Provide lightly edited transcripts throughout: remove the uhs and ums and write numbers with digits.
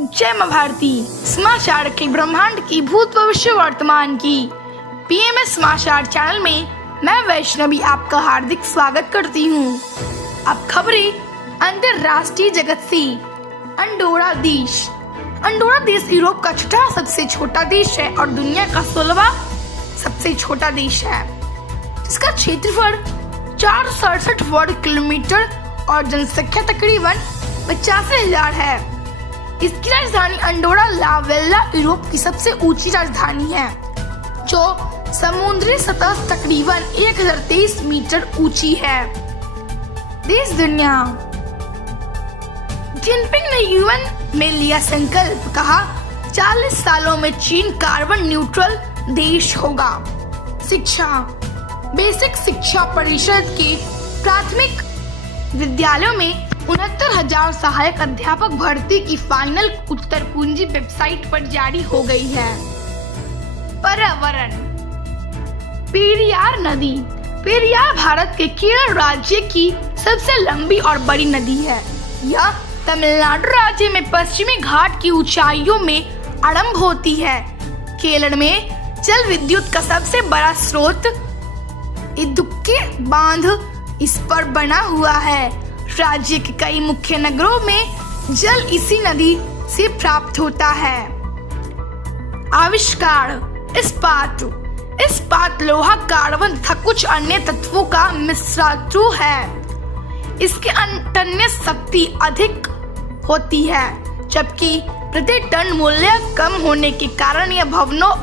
जय मां भारती। समाचार के ब्रह्मांड की भूत भविष्य वर्तमान की पीएमएस समाचार चैनल में मैं वैष्णवी आपका हार्दिक स्वागत करती हूँ। अब खबरें अंतरराष्ट्रीय जगत से। अंडोरा देश। अंडोरा देश यूरोप का छठा सबसे छोटा देश है और दुनिया का 16वां सबसे छोटा देश है, जिसका क्षेत्रफल 467 वर्ग किलोमीटर और जनसंख्या तकरीबन 85,000 है। इसकी राजधानी अंडोरा ला वेल्ला यूरोप की सबसे ऊंची राजधानी है, जो समुद्री सतह से तकरीबन 1023 मीटर ऊंची है। देश दुनिया। जिनपिंग ने यूएन में लिया संकल्प, कहा 40 सालों में चीन कार्बन न्यूट्रल देश होगा। शिक्षा। बेसिक शिक्षा परिषद के प्राथमिक विद्यालयों में 69,000 सहायक अध्यापक भर्ती की फाइनल उत्तर कुंजी वेबसाइट पर जारी हो गई है। पर्यावरण। पेरियार नदी। पेरियार भारत के केरल राज्य की सबसे लंबी और बड़ी नदी है। यह तमिलनाडु राज्य में पश्चिमी घाट की ऊंचाइयों में आरंभ होती है। केरल में जल विद्युत का सबसे बड़ा स्रोत इदुक्की बांध इस पर बना हुआ है। राज्य के कई मुख्य नगरों में जल इसी नदी से प्राप्त होता है। आविष्कार। इस्पात। इस्पात लोहा, कार्बन तथा कुछ अन्य तत्वों का मिश्रण है। इसकी तन्य शक्ति अधिक होती है, जबकि प्रति टन मूल्य कम होने के कारण यह भवनों,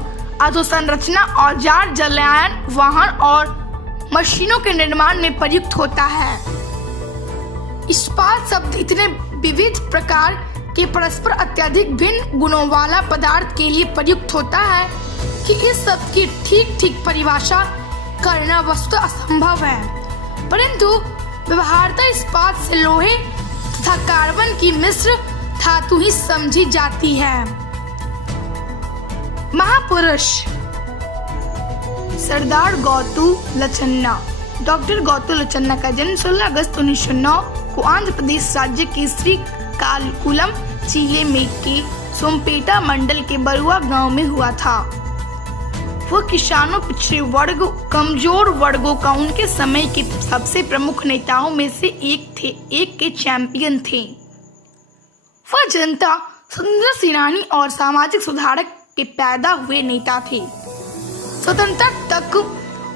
अधोसंरचना, औजार, जलायन, वाहन और मशीनों के निर्माण में प्रयुक्त होता है। इस्पात शब्द इतने विविध प्रकार के परस्पर अत्यधिक भिन्न गुणों वाला पदार्थ के लिए प्रयुक्त होता है कि इस शब्द की ठीक परिभाषा करना वस्तुतः असंभव है, परंतु व्यवहारतः इस्पात से लोहे तथा कार्बन की मिश्र धातु ही समझी जाती है। महापुरुष। सरदार गौतु लचन्ना। डॉक्टर गौतु लचन्ना का जन्म 16 अगस्त 1909 को आंध्र प्रदेश राज्य के श्रीकाकुलम जिले में के सोमपेटा मंडल के बरुआ गांव में हुआ था। वह किसानों, पिछड़े वर्ग, कमजोर वर्गों का उनके समय के सबसे प्रमुख नेताओं में से एक के चैंपियन थे। वह जनता, स्वतंत्रता सेनानी और सामाजिक सुधारक के पैदा हुए नेता थे। स्वतंत्रता तक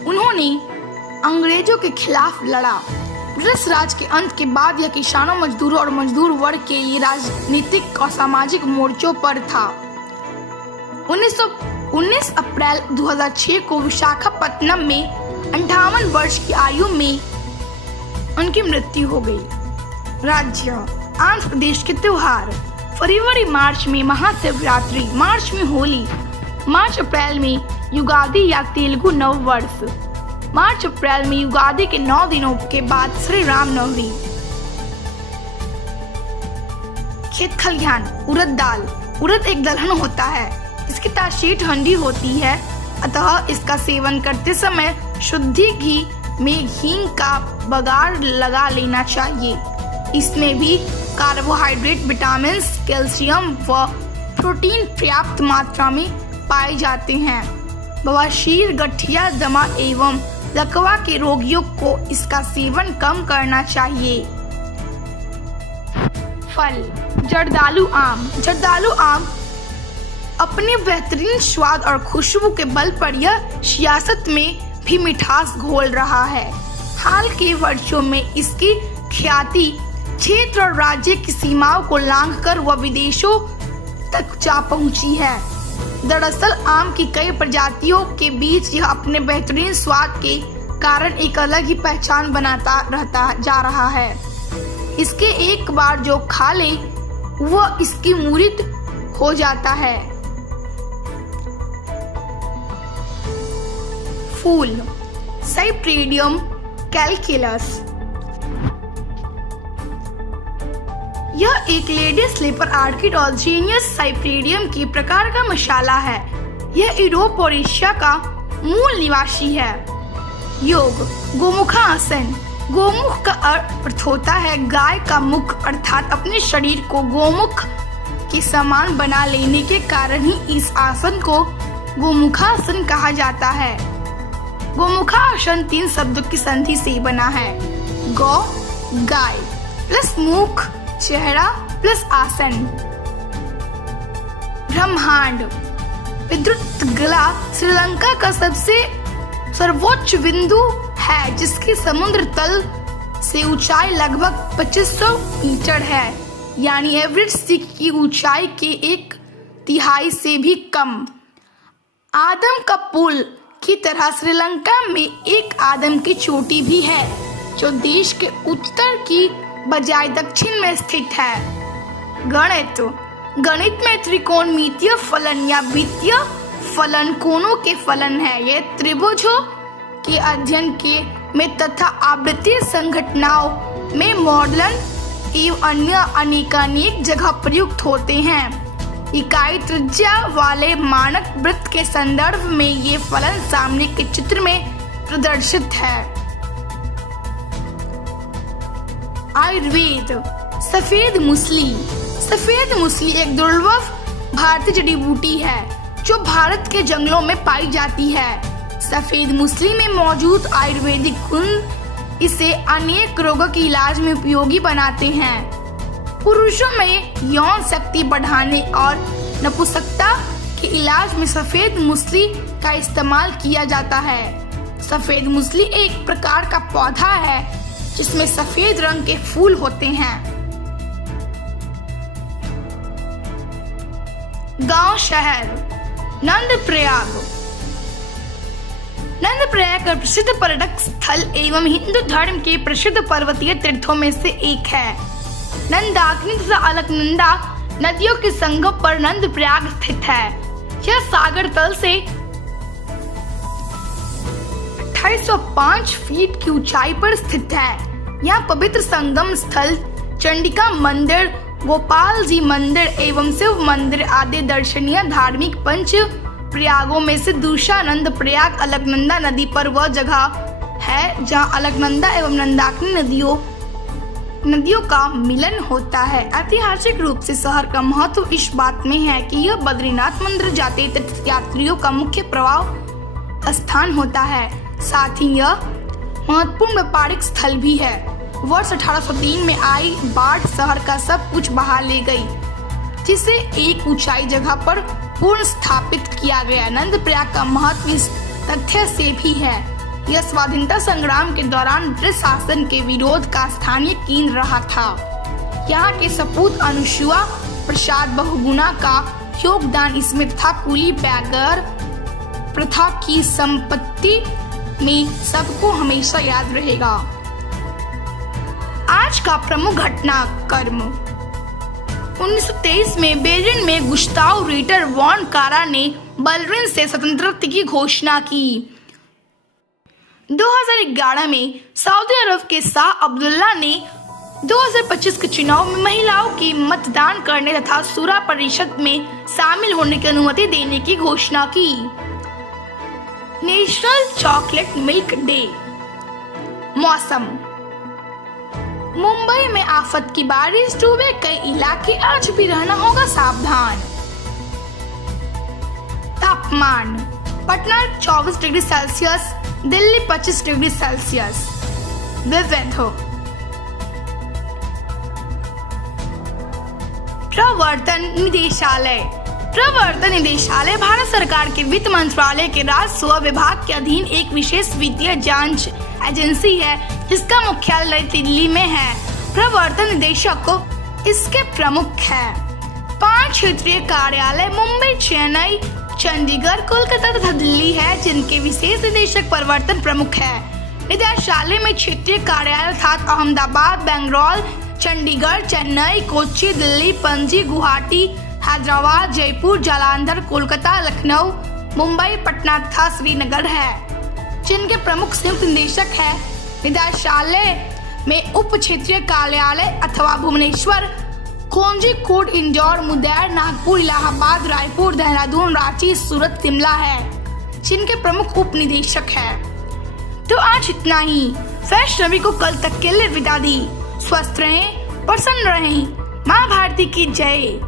उन्होंने अंग्रेजों के खिलाफ लड़ा। ब्रिटिश राज के अंत के बाद यह किसानों, मजदूरों और मजदूर वर्ग के लिए राजनीतिक और सामाजिक मोर्चों पर था। 19 अप्रैल 2006 को विशाखापत्तनम में 58 वर्ष की आयु में उनकी मृत्यु हो गई। राज्य। आंध्र प्रदेश के त्योहार। फरवरी मार्च में महाशिवरात्रि, मार्च में होली, मार्च अप्रैल में युगादि या तेलुगु नव वर्ष, मार्च अप्रैल में युगादि के 9 दिनों के बाद श्री राम नवमी। खेत खलिहान। उड़द दाल। उड़द एक दलहन होता है। इसकी तासीर ठंडी होती है, अतः इसका सेवन करते समय शुद्ध घी में हींग का बघार लगा लेना चाहिए। इसमें भी कार्बोहाइड्रेट, विटामिन, कैल्शियम व प्रोटीन पर्याप्त मात्रा में पाए जाते हैं। बवासीर, गठिया, दमा एवं लकवा के रोगियों को इसका सेवन कम करना चाहिए। फल। जर्दालू आम। जर्दालू आम अपने बेहतरीन स्वाद और खुशबू के बल पर यह सियासत में भी मिठास घोल रहा है। हाल के वर्षों में इसकी ख्याति क्षेत्र और राज्य की सीमाओं को लांघकर वह विदेशों तक जा पहुंची है। दरअसल आम की कई प्रजातियों के बीच यह अपने बेहतरीन स्वाद के कारण एक अलग ही पहचान बनाता रहता जा रहा है। इसके एक बार जो खा ले वह इसकी मुरीद हो जाता है। फूल। साइप्रेडियम कैल्कुलस। यह एक लेडी स्लीपर आर्किड और जीनियस साइप्रेडियम की प्रकार का मसाला है। यह यूरोप और एशिया का मूल निवासी है। योग। गोमुखासन। गोमुख का अर्थ होता है गाय का मुख, अर्थात अपने शरीर को गोमुख के समान बना लेने के कारण ही इस आसन को गोमुखासन कहा जाता है। गोमुखासन 3 शब्दों की संधि से बना है। गौ गाय प्लस मुख चेहरा प्लस आसन। ब्रह्मांड पितृगला श्रीलंका का सबसे सर्वोच्च बिंदु है, जिसकी समुद्र तल से ऊंचाई लगभग 2500 मीटर है, यानी एवरेज सी की ऊंचाई के 1/3 से भी कम। आदम का पुल की तरह श्रीलंका में एक आदम की चोटी भी है, जो देश के उत्तर की बजाय दक्षिण में स्थित है। गणित में त्रिकोणमितीय फलन या वित्तीय फलन कोणों के फलन है। ये त्रिभुजों के अध्ययन के में तथा आवृत्तीय संघटनाओं में मॉडलन एवं अन्य अनेकानेक जगह प्रयुक्त होते हैं। इकाई त्रिज्या वाले मानक वृत्त के संदर्भ में ये फलन सामने के चित्र में प्रदर्शित है। आयुर्वेद सफेद मूसली एक दुर्लभ भारतीय जड़ी बूटी है जो भारत के जंगलों में पाई जाती है। सफेद मूसली में मौजूद आयुर्वेदिक गुण इसे अनेक रोगों के इलाज में उपयोगी बनाते हैं। पुरुषों में यौन शक्ति बढ़ाने और नपुंसकता के इलाज में सफेद मूसली का इस्तेमाल किया जाता है। सफेद मूसली एक प्रकार का पौधा है जिसमें सफेद रंग के फूल होते हैं। गांव शहर नंदप्रयाग का प्रसिद्ध पर्यटक स्थल एवं हिंदू धर्म के प्रसिद्ध पर्वतीय तीर्थों में से एक है। नंदाकिनी तथा अलकनंदा नदियों के संगम पर नंदप्रयाग स्थित है। यह सागर तल से 2805 फीट की ऊंचाई पर स्थित है। यहाँ पवित्र संगम स्थल चंडिका मंदिर, गोपाल जी मंदिर एवं शिव मंदिर आदि दर्शनीय धार्मिक पंच प्रयागों में से दूसरा नंदप्रयाग अलकनंदा नदी पर वह जगह है जहाँ अलकनंदा एवं नंदाकिनी नदियों का मिलन होता है। ऐतिहासिक रूप से शहर का महत्व इस बात में है कि यह बद्रीनाथ मंदिर जाते तीर्थयात्रियों का मुख्य प्रवाह स्थान होता है। साथ ही यह महत्वपूर्ण व्यापारिक स्थल भी है। वर्ष 1803 में आई बाढ़ शहर का सब कुछ बहा ले गई, जिसे एक ऊंचाई जगह पर पुनः स्थापित किया गया। नंदप्रयाग का महत्व इस तथ्य से भी है, यह स्वाधीनता संग्राम के दौरान ब्रिटिश शासन के विरोध का स्थानीय केंद्र रहा था। यहाँ के सपूत अनुसुआ प्रसाद बहुगुणा का योगदान इसमें तथा कुली बैगर प्रथा की संपत्ति में सबको हमेशा याद रहेगा। आज का प्रमुख घटनाक्रम 1923 में बेर्लिन में गुस्ताव रिटर वॉन कारा ने बर्लिन से स्वतंत्रता की घोषणा की। 2011 में सऊदी अरब के शाह अब्दुल्ला ने 2025 के चुनाव में महिलाओं की मतदान करने तथा शूरा परिषद में शामिल होने की अनुमति देने की घोषणा की। National chocolate milk day. मौसम मुंबई में आफत की बारिश डूबे कई इलाके, आज भी रहना होगा सावधान। तापमान Patna 24 degree Celsius, Delhi 25 degree Celsius. विविध प्रवर्तन निदेशालय भारत सरकार के वित्त मंत्रालय के राजस्व विभाग के अधीन एक विशेष वित्तीय जांच एजेंसी है, जिसका मुख्यालय नई दिल्ली में है। प्रवर्तन निदेशक इसके प्रमुख है। 5 क्षेत्रीय कार्यालय मुंबई, चेन्नई, चंडीगढ़, कोलकाता तथा दिल्ली है, जिनके विशेष निदेशक प्रवर्तन प्रमुख है। निदेशालय में क्षेत्रीय कार्यालय अर्थात अहमदाबाद, बेंगलुरु, चंडीगढ़, चेन्नई, कोच्चि, दिल्ली, पणजी, गुवाहाटी, हैदराबाद, जयपुर, जालंधर, कोलकाता, लखनऊ, मुंबई, पटना तथा श्रीनगर है, जिनके प्रमुख संयुक्त निदेशक है। निदेशालय में उप क्षेत्रीय कार्यालय अथवा भुवनेश्वर, कोझिकोड, इंदौर, मुंगेर, नागपुर, इलाहाबाद, रायपुर, देहरादून, रांची, सूरत, शिमला है, जिनके प्रमुख उप निदेशक है। तो आज इतना ही। वैष्णवी को कल तक के लिए विदा दी। स्वस्थ रहें, प्रसन्न रहें। माँ भारती की जय।